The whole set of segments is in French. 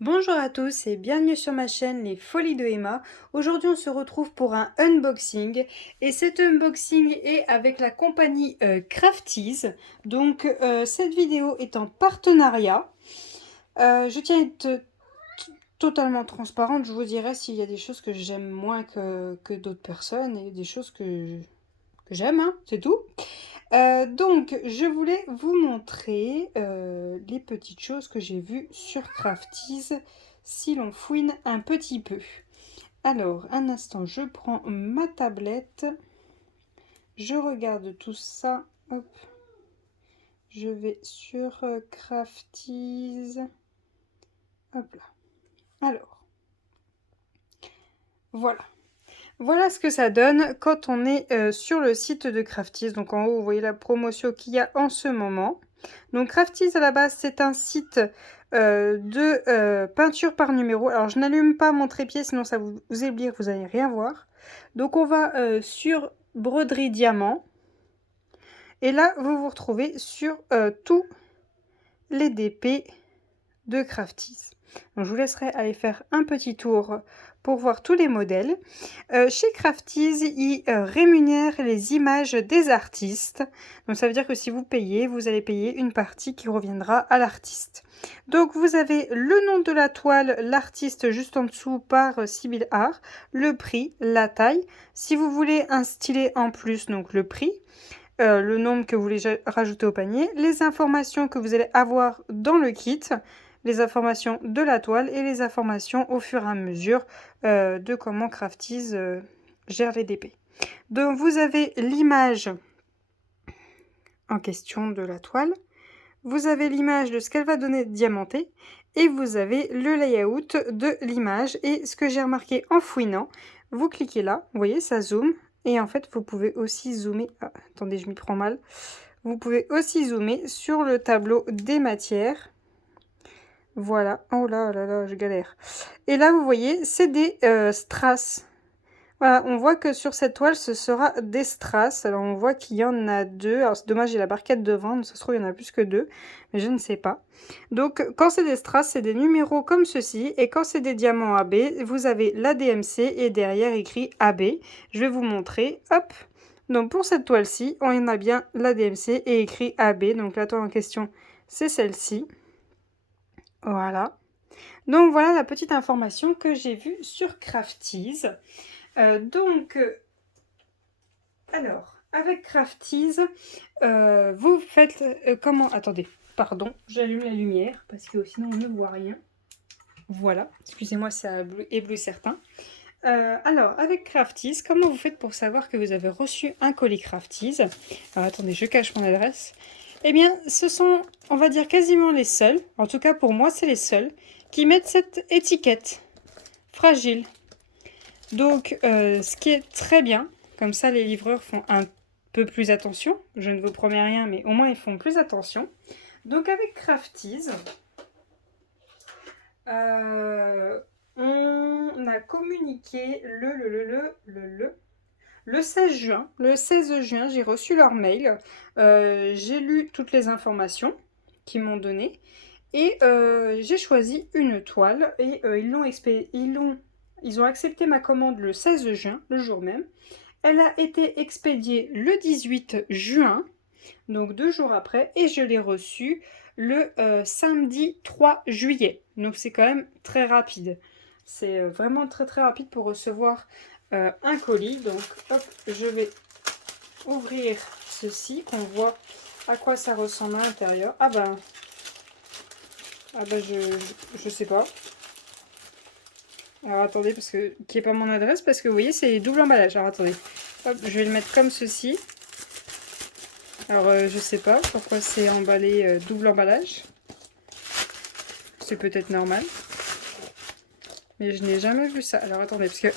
Bonjour à tous et bienvenue sur ma chaîne Les Folies de Emma. Aujourd'hui on se retrouve pour un unboxing et cet unboxing est avec la compagnie Crafties. Donc cette vidéo est en partenariat. Je tiens à être totalement transparente, je vous dirai s'il y a des choses que j'aime moins que d'autres personnes et des choses que j'aime, hein, c'est tout. Donc, je voulais vous montrer les petites choses que j'ai vues sur Crafties si l'on fouine un petit peu. Alors, un instant, je prends ma tablette, je regarde tout ça. Hop, je vais sur Crafties. Hop là. Alors, voilà. Voilà ce que ça donne quand on est sur le site de Crafties. Donc en haut, vous voyez la promotion qu'il y a en ce moment. Donc Crafties à la base, c'est un site de peinture par numéro. Alors je n'allume pas mon trépied, sinon ça vous éblouir, vous n'allez rien voir. Donc on va sur broderie diamant. Et là, vous vous retrouvez sur tous les DP de Crafties. Donc, je vous laisserai aller faire un petit tour pour voir tous les modèles. Chez Crafties, ils rémunèrent les images des artistes. Donc ça veut dire que si vous payez, vous allez payer une partie qui reviendra à l'artiste. Donc vous avez le nom de la toile, l'artiste juste en dessous par Sibyl Art, le prix, la taille. Si vous voulez un stylet en plus, donc le prix. Le nombre que vous voulez rajouter au panier, les informations que vous allez avoir dans le kit, les informations de la toile et les informations au fur et à mesure de comment Crafties gère les DP. Donc vous avez l'image en question de la toile, vous avez l'image de ce qu'elle va donner diamanté et vous avez le layout de l'image. Et ce que j'ai remarqué en fouinant, vous cliquez là, vous voyez ça zoome et en fait vous pouvez aussi zoomer, ah, attendez je m'y prends mal, vous pouvez aussi zoomer sur le tableau des matières. Voilà, oh là, je galère. Et là, vous voyez, c'est des strass. Voilà, on voit que sur cette toile, ce sera des strass. Alors, on voit qu'il y en a deux. Alors, c'est dommage, j'ai la barquette devant, donc ça se trouve, il y en a plus que deux. Mais je ne sais pas. Donc, quand c'est des strass, c'est des numéros comme ceci. Et quand c'est des diamants AB, vous avez la DMC et derrière écrit AB. Je vais vous montrer. Hop. Donc, pour cette toile-ci, on a bien la DMC et écrit AB. Donc, la toile en question, c'est celle-ci. Voilà. Donc voilà la petite information que j'ai vue sur Crafties. Alors, avec Crafties, vous faites comment... Attendez, pardon, j'allume la lumière parce que sinon on ne voit rien. Voilà, excusez-moi, ça éblouit certains. Alors, avec Crafties, comment vous faites pour savoir que vous avez reçu un colis Crafties? Alors, attendez, je cache mon adresse. Eh bien, ce sont, on va dire, quasiment les seuls, en tout cas pour moi, c'est les seuls, qui mettent cette étiquette fragile. Donc, ce qui est très bien, comme ça les livreurs font un peu plus attention. Je ne vous promets rien, mais au moins ils font plus attention. Donc, avec Crafties, on a communiqué le 16 juin. Le 16 juin, j'ai reçu leur mail. J'ai lu toutes les informations qu'ils m'ont données. Et j'ai choisi une toile. Et ils ont accepté ma commande le 16 juin, le jour même. Elle a été expédiée le 18 juin, donc 2 jours après. Et je l'ai reçue le samedi 3 juillet. Donc c'est quand même très rapide. C'est vraiment très très rapide pour recevoir un colis. Donc hop, je vais ouvrir ceci, qu'on voit à quoi ça ressemble à l'intérieur. Ah bah je sais pas. Alors attendez, parce que qui est pas mon adresse, parce que vous voyez c'est double emballage. Alors attendez, hop, je vais le mettre comme ceci. Alors je sais pas pourquoi c'est emballé double emballage. C'est peut-être normal. Mais je n'ai jamais vu ça. Alors attendez, parce que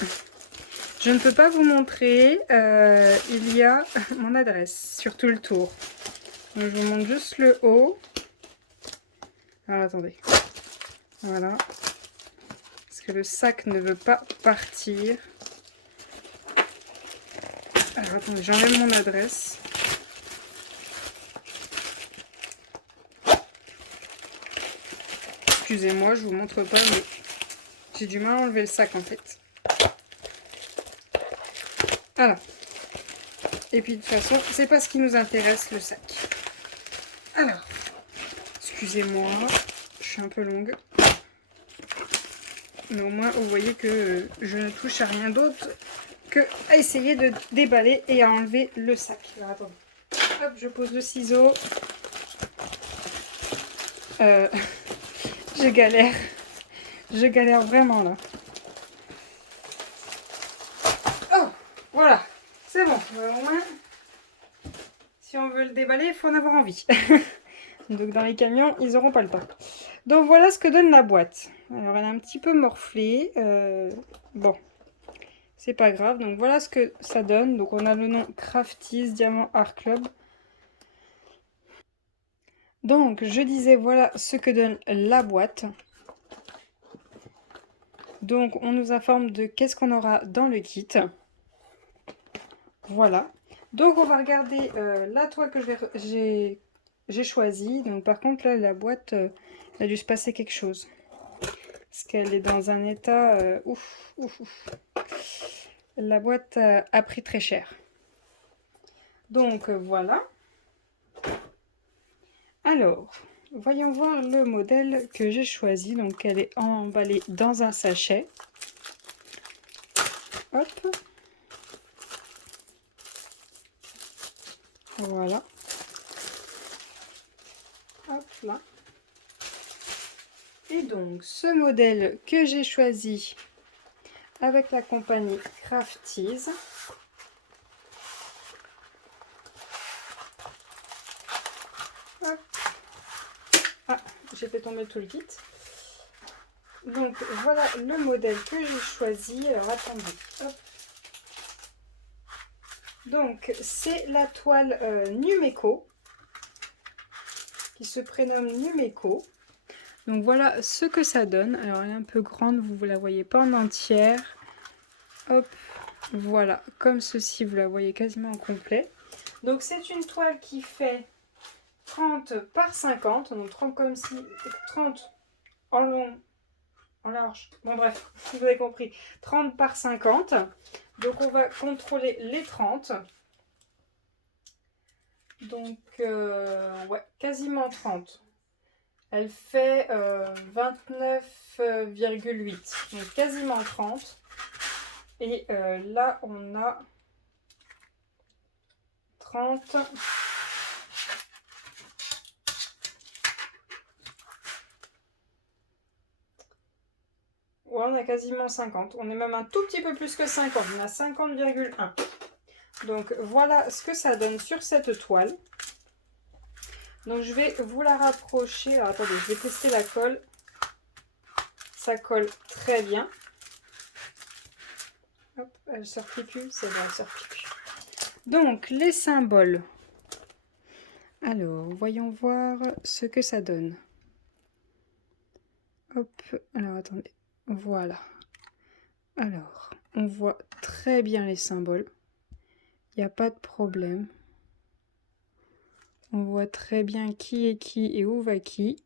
je ne peux pas vous montrer. Il y a mon adresse sur tout le tour. Donc je vous montre juste le haut. Alors attendez. Voilà. Parce que le sac ne veut pas partir. Alors attendez, j'enlève mon adresse. Excusez-moi, je vous montre pas, mais j'ai du mal à enlever le sac en fait. Alors. Et puis de toute façon, c'est pas ce qui nous intéresse, le sac. Alors, excusez-moi, je suis un peu longue. Mais au moins, vous voyez que je ne touche à rien d'autre que à essayer de déballer et à enlever le sac. Alors, attendez. Hop, je pose le ciseau. Je galère. Je galère vraiment, là. Oh, voilà. C'est bon. Au moins, si on veut le déballer, il faut en avoir envie. Donc, dans les camions, ils n'auront pas le temps. Donc, voilà ce que donne la boîte. Alors, elle est un petit peu morflée. Bon. C'est pas grave, donc voilà ce que ça donne. Donc on a le nom Crafties Diamant Art Club. Donc je disais voilà ce que donne la boîte. Donc on nous informe de qu'est-ce qu'on aura dans le kit. Voilà. Donc on va regarder la toile que j'ai choisie. Donc par contre là la boîte, il a dû se passer quelque chose. Parce qu'elle est dans un état ouf. La boîte a pris très cher. Donc voilà. Alors, voyons voir le modèle que j'ai choisi. Donc, elle est emballée dans un sachet. Hop. Voilà. Hop là. Et donc, ce modèle que j'ai choisi avec la compagnie Crafties. Hop. Ah, j'ai fait tomber tout le kit. Donc, voilà le modèle que j'ai choisi. Alors, attendez. Hop. Donc, c'est la toile Numeco, qui se prénomme Numeco. Donc voilà ce que ça donne. Alors elle est un peu grande, vous ne la voyez pas en entière. Hop, voilà, comme ceci, vous la voyez quasiment en complet. Donc c'est une toile qui fait 30 par 50, donc 30 comme si, 30 en long, en large, bon bref, vous avez compris, 30 par 50. Donc on va contrôler les 30. Donc ouais, quasiment 30. Elle fait 29,8, donc quasiment 30. Et là, on a 30. Ouais, on a quasiment 50. On est même un tout petit peu plus que 50. On a 50,1. Donc voilà ce que ça donne sur cette toile. Donc je vais vous la rapprocher. Alors attendez, je vais tester la colle. Ça colle très bien. Hop, elle ne sort plus. C'est bon, elle sort plus. Donc les symboles. Alors, voyons voir ce que ça donne. Hop, alors attendez. Voilà. Alors, on voit très bien les symboles. Il n'y a pas de problème. On voit très bien qui est qui et où va qui.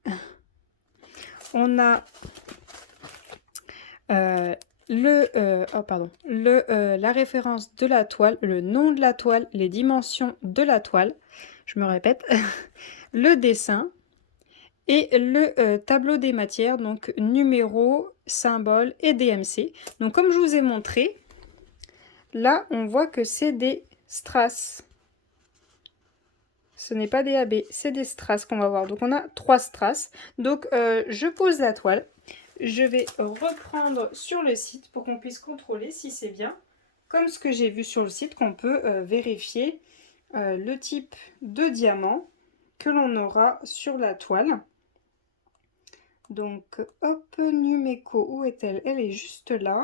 On a la référence de la toile, le nom de la toile, les dimensions de la toile, je me répète, le dessin et le tableau des matières, donc numéro, symbole et DMC. Donc comme je vous ai montré, là on voit que c'est des strass. Ce n'est pas des AB, c'est des strass qu'on va voir. Donc on a 3 strass. Donc je pose la toile. Je vais reprendre sur le site pour qu'on puisse contrôler si c'est bien, comme ce que j'ai vu sur le site, qu'on peut vérifier le type de diamant que l'on aura sur la toile. Donc hop, Numeco, où est-elle? Elle est juste là.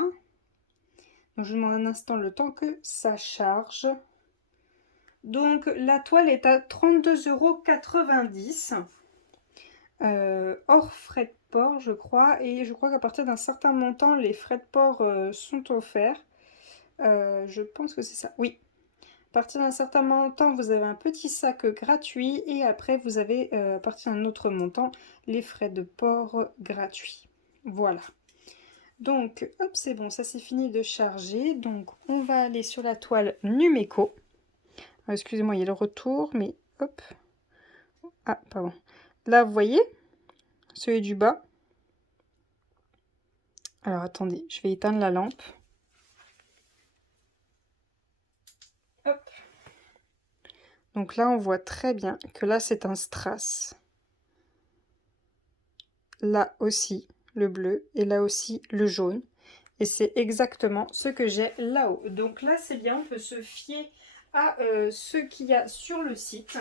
Donc, je demande un instant le temps que ça charge. Donc la toile est à 32,90 €, hors frais de port je crois, et je crois qu'à partir d'un certain montant les frais de port sont offerts. Je pense que c'est ça, oui. partir d'un certain montant, vous avez un petit sac gratuit et après, vous avez, à partir d'un autre montant, les frais de port gratuits. Voilà. Donc, hop, c'est bon, ça c'est fini de charger. Donc, on va aller sur la toile Numeco. Excusez-moi, il y a le retour, mais hop. Ah, pardon. Là, vous voyez, celui du bas. Alors, attendez, je vais éteindre la lampe. Hop. Donc là, on voit très bien que là, c'est un strass. Là aussi, le bleu, et là aussi, le jaune. Et c'est exactement ce que j'ai là-haut. Donc là, c'est bien, on peut se fier à ce qu'il y a sur le site.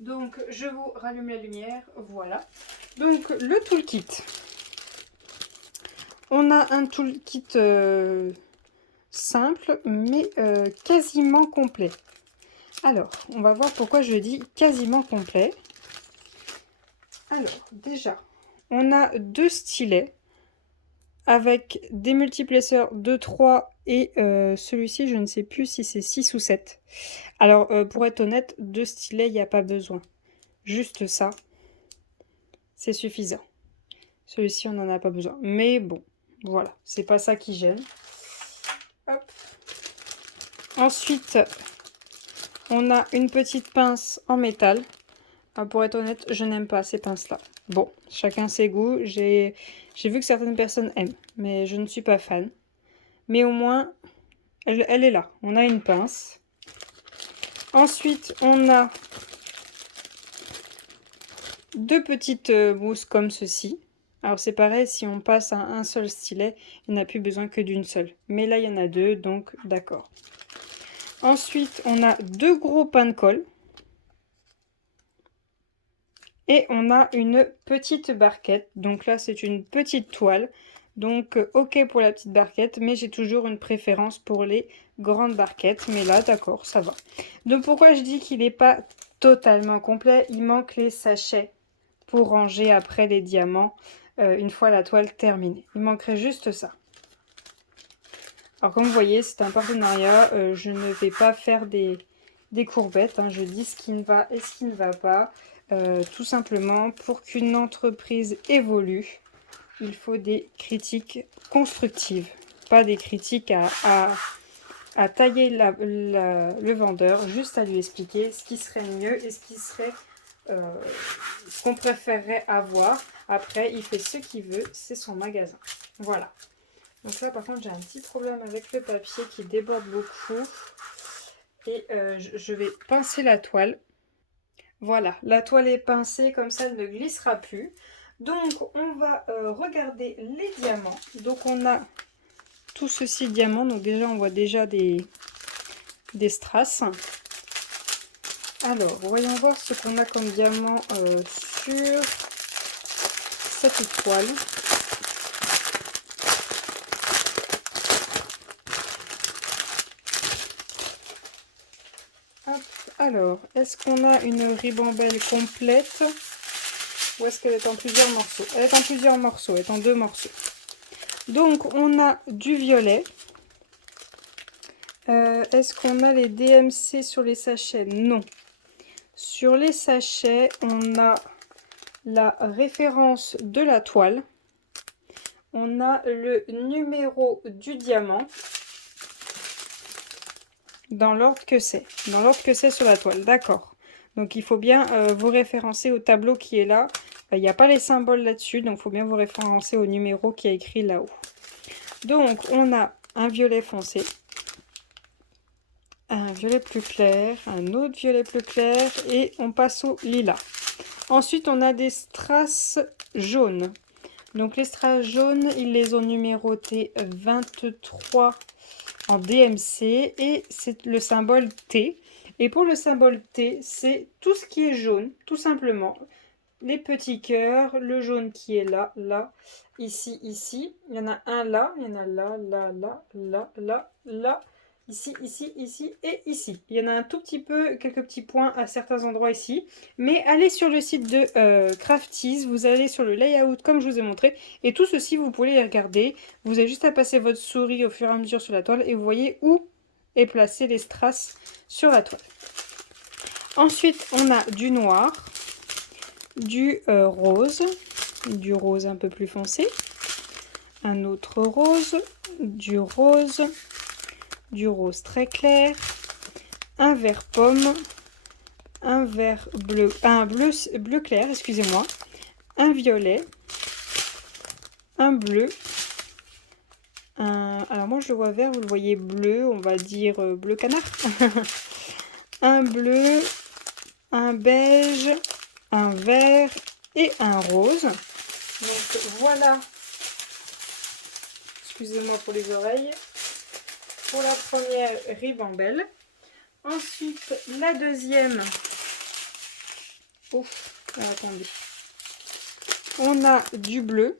Donc, je vous rallume la lumière, voilà. Donc, le toolkit. On a un toolkit simple, mais quasiment complet. Alors, on va voir pourquoi je dis quasiment complet. Alors, déjà, on a 2 stylets avec des multiplesseurs de 3 et celui-ci, je ne sais plus si c'est 6 ou 7. Alors, pour être honnête, 2 stylets, il n'y a pas besoin. Juste ça, c'est suffisant. Celui-ci, on n'en a pas besoin. Mais bon, voilà, c'est pas ça qui gêne. Hop. Ensuite, on a une petite pince en métal. Pour être honnête, je n'aime pas ces pinces-là. Bon, chacun ses goûts. J'ai vu que certaines personnes aiment, mais je ne suis pas fan. Mais au moins, elle est là. On a une pince. Ensuite, on a 2 petites mousses comme ceci. Alors c'est pareil, si on passe à un seul stylet, il n'y a plus besoin que d'une seule. Mais là, il y en a 2, donc d'accord. Ensuite, on a 2 gros pains de colle. Et on a une petite barquette. Donc là, c'est une petite toile. Donc, ok pour la petite barquette, mais j'ai toujours une préférence pour les grandes barquettes. Mais là, d'accord, ça va. Donc, pourquoi je dis qu'il n'est pas totalement complet? Il manque les sachets pour ranger après les diamants une fois la toile terminée. Il manquerait juste ça. Alors, comme vous voyez, c'est un partenariat. Je ne vais pas faire des courbettes. Hein. Je dis ce qui ne va et ce qui ne va pas. Tout simplement, pour qu'une entreprise évolue, il faut des critiques constructives, pas des critiques à tailler le vendeur, juste à lui expliquer ce qui serait mieux et ce qui serait ce qu'on préférerait avoir. Après, il fait ce qu'il veut, c'est son magasin. Voilà. Donc là, par contre, j'ai un petit problème avec le papier qui déborde beaucoup. Et je vais pincer la toile. Voilà, la toile est pincée, comme ça elle ne glissera plus. Donc on va regarder les diamants. Donc on a tout ceci diamant. Donc déjà on voit déjà des strass. Alors voyons voir ce qu'on a comme diamant sur cette toile. Hop. Alors, est-ce qu'on a une ribambelle complète ou est-ce qu'elle est en plusieurs morceaux? Elle est en plusieurs morceaux, elle est en 2 morceaux. Donc on a du violet. Est-ce qu'on a les DMC sur les sachets? Non. Sur les sachets, on a la référence de la toile. On a le numéro du diamant. Dans l'ordre que c'est. Dans l'ordre que c'est sur la toile. D'accord. Donc il faut bien vous référencer au tableau qui est là. Il n'y a pas les symboles là-dessus. Donc il faut bien vous référencer au numéro qui est écrit là-haut. Donc on a un violet foncé. Un violet plus clair, un autre violet plus clair et on passe au lilas. Ensuite, on a des strass jaunes. Donc les strass jaunes, ils les ont numérotés 23 en DMC et c'est le symbole T. Et pour le symbole T, c'est tout ce qui est jaune, tout simplement. Les petits cœurs, le jaune qui est là, là, ici, ici. Il y en a un là, il y en a là, là, là, là, là, là. Ici, ici, ici et ici. Il y en a un tout petit peu, quelques petits points à certains endroits ici. Mais allez sur le site de Crafties, vous allez sur le layout comme je vous ai montré. Et tout ceci, vous pouvez les regarder. Vous avez juste à passer votre souris au fur et à mesure sur la toile et vous voyez où et placer les strass sur la toile. Ensuite, on a du noir, du rose un peu plus foncé, un autre rose, du rose très clair, un vert pomme, un vert bleu, un bleu clair, excusez-moi, un violet, un bleu, alors moi je le vois vert, vous le voyez bleu, on va dire bleu canard, un bleu, un beige, un vert et un rose. Donc voilà, excusez-moi pour les oreilles, pour la première ribambelle. Ensuite, la deuxième, attendez, on a du bleu,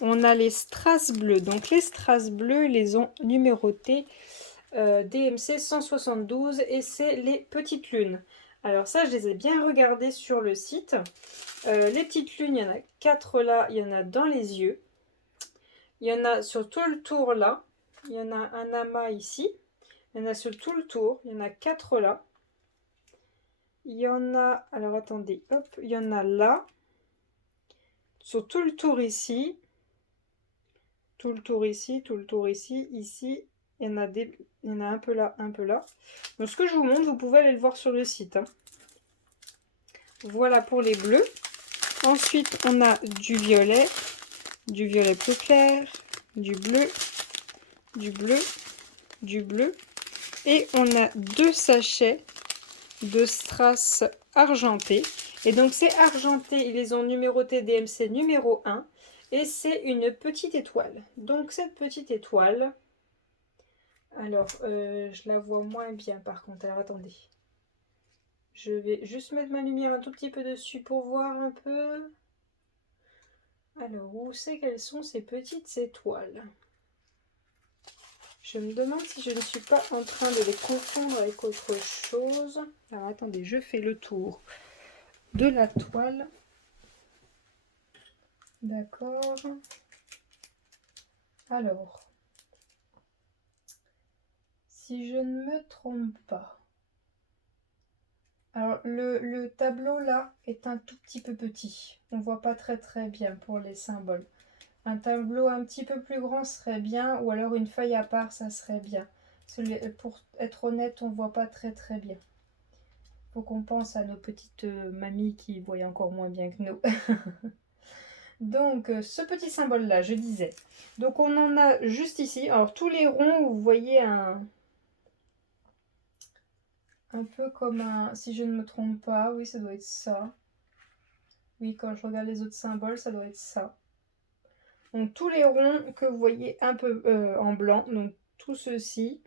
on a les strass bleus. Donc les strass bleus, ils les ont numérotés DMC 172 et c'est les petites lunes. Alors ça, je les ai bien regardées sur le site. Les petites lunes, il y en a 4 là, il y en a dans les yeux. Il y en a sur tout le tour là. Il y en a un amas ici. Il y en a sur tout le tour. Il y en a 4 là. Il y en a, alors attendez, hop, il y en a là. Sur tout le tour ici. Tout le tour ici, tout le tour ici, ici. Il y en a un peu là, un peu là. Donc ce que je vous montre, vous pouvez aller le voir sur le site. Hein. Voilà pour les bleus. Ensuite, on a du violet plus clair, du bleu, du bleu, du bleu. Et on a 2 sachets de strass argentés. Et donc c'est argenté, ils les ont numérotés DMC numéro 1. Et c'est une petite étoile. Donc cette petite étoile, alors je la vois moins bien par contre. Alors attendez. Je vais juste mettre ma lumière un tout petit peu dessus pour voir un peu. Alors où c'est qu'elles sont ces petites étoiles? Je me demande si je ne suis pas en train de les confondre avec autre chose. Alors attendez, je fais le tour de la toile. D'accord. Alors, si je ne me trompe pas. Alors le tableau là est un tout petit peu petit. On ne voit pas très bien pour les symboles. Un tableau un petit peu plus grand serait bien, ou alors une feuille à part, ça serait bien. Pour être honnête, on ne voit pas très bien. Faut qu'on pense à nos petites mamies qui voient encore moins bien que nous. Donc, ce petit symbole-là, je disais. Donc, on en a juste ici. Alors, tous les ronds, vous voyez un peu comme un... Si je ne me trompe pas, oui, ça doit être ça. Oui, quand je regarde les autres symboles, ça doit être ça. Donc, tous les ronds que vous voyez un peu en blanc, donc tout ceci.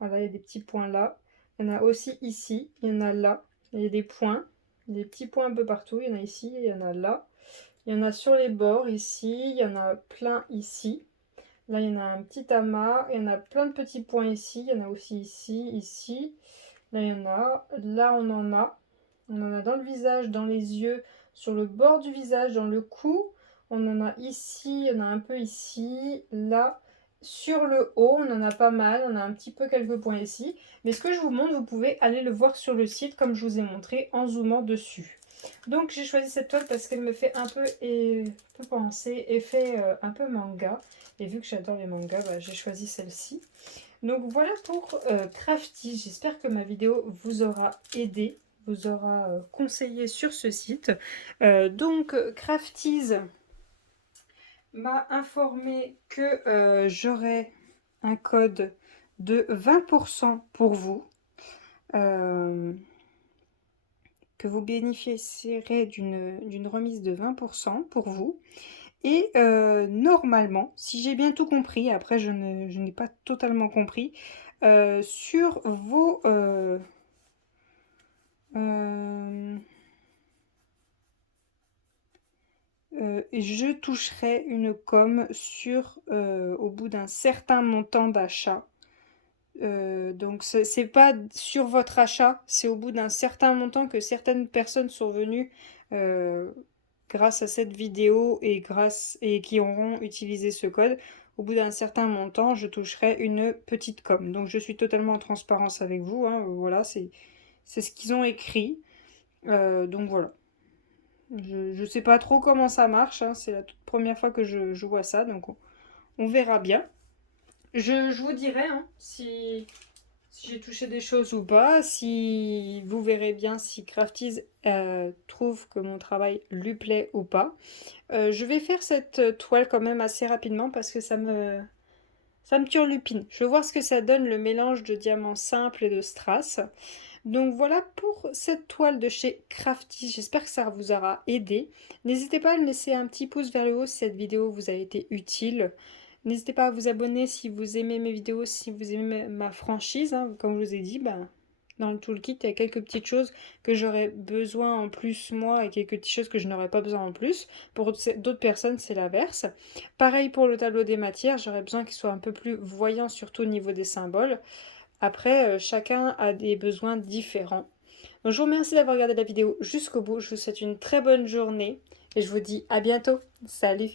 Voilà, il y a des petits points là. Il y en a aussi ici, il y en a là. Il y a des points, des petits points un peu partout. Il y en a ici, il y en a là. Il y en a sur les bords ici, il y en a plein ici. Là, il y en a un petit amas, il y en a plein de petits points ici. Il y en a aussi ici, ici. Là, il y en a. Là, on en a. On en a dans le visage, dans les yeux, sur le bord du visage, dans le cou. On en a ici, il y en a un peu ici, là. Sur le haut, on en a pas mal, on a un petit peu quelques points ici. Mais ce que je vous montre, vous pouvez aller le voir sur le site comme je vous ai montré en zoomant dessus. Donc j'ai choisi cette toile parce qu'elle me fait un peu penser, effet un peu manga. Et vu que j'adore les mangas, bah, j'ai choisi celle-ci. Donc voilà pour Crafty. J'espère que ma vidéo vous aura aidé, vous aura conseillé sur ce site. Donc Crafties m'a informé que j'aurai un code de 20% pour vous. Que vous bénéficierez d'une remise de 20% pour vous. Et normalement, si j'ai bien tout compris, après je n'ai pas totalement compris, sur vos... je toucherai une com sur au bout d'un certain montant d'achat. Donc c'est pas sur votre achat, c'est au bout d'un certain montant que certaines personnes sont venues grâce à cette vidéo et qui auront utilisé ce code. au bout d'un certain montant, je toucherai une petite com. Donc je suis totalement en transparence avec vous, hein, voilà, c'est ce qu'ils ont écrit. Donc voilà. Je sais pas trop comment ça marche, hein, c'est la toute première fois que je vois ça, donc on verra bien. Je vous dirai hein, si j'ai touché des choses ou pas, si vous verrez bien si Crafties trouve que mon travail lui plaît ou pas. Je vais faire cette toile quand même assez rapidement parce que ça me turlupine. Je veux voir ce que ça donne le mélange de diamants simples et de strass. Donc voilà pour cette toile de chez Crafty. J'espère que ça vous aura aidé. N'hésitez pas à me laisser un petit pouce vers le haut si cette vidéo vous a été utile. N'hésitez pas à vous abonner si vous aimez mes vidéos, si vous aimez ma franchise. Hein. Comme je vous ai dit, ben, dans le toolkit, il y a quelques petites choses que j'aurais besoin en plus moi et quelques petites choses que je n'aurais pas besoin en plus. Pour d'autres personnes, c'est l'inverse. Pareil pour le tableau des matières, j'aurais besoin qu'il soit un peu plus voyant, surtout au niveau des symboles. Après, chacun a des besoins différents. Donc, je vous remercie d'avoir regardé la vidéo jusqu'au bout. Je vous souhaite une très bonne journée et je vous dis à bientôt. Salut!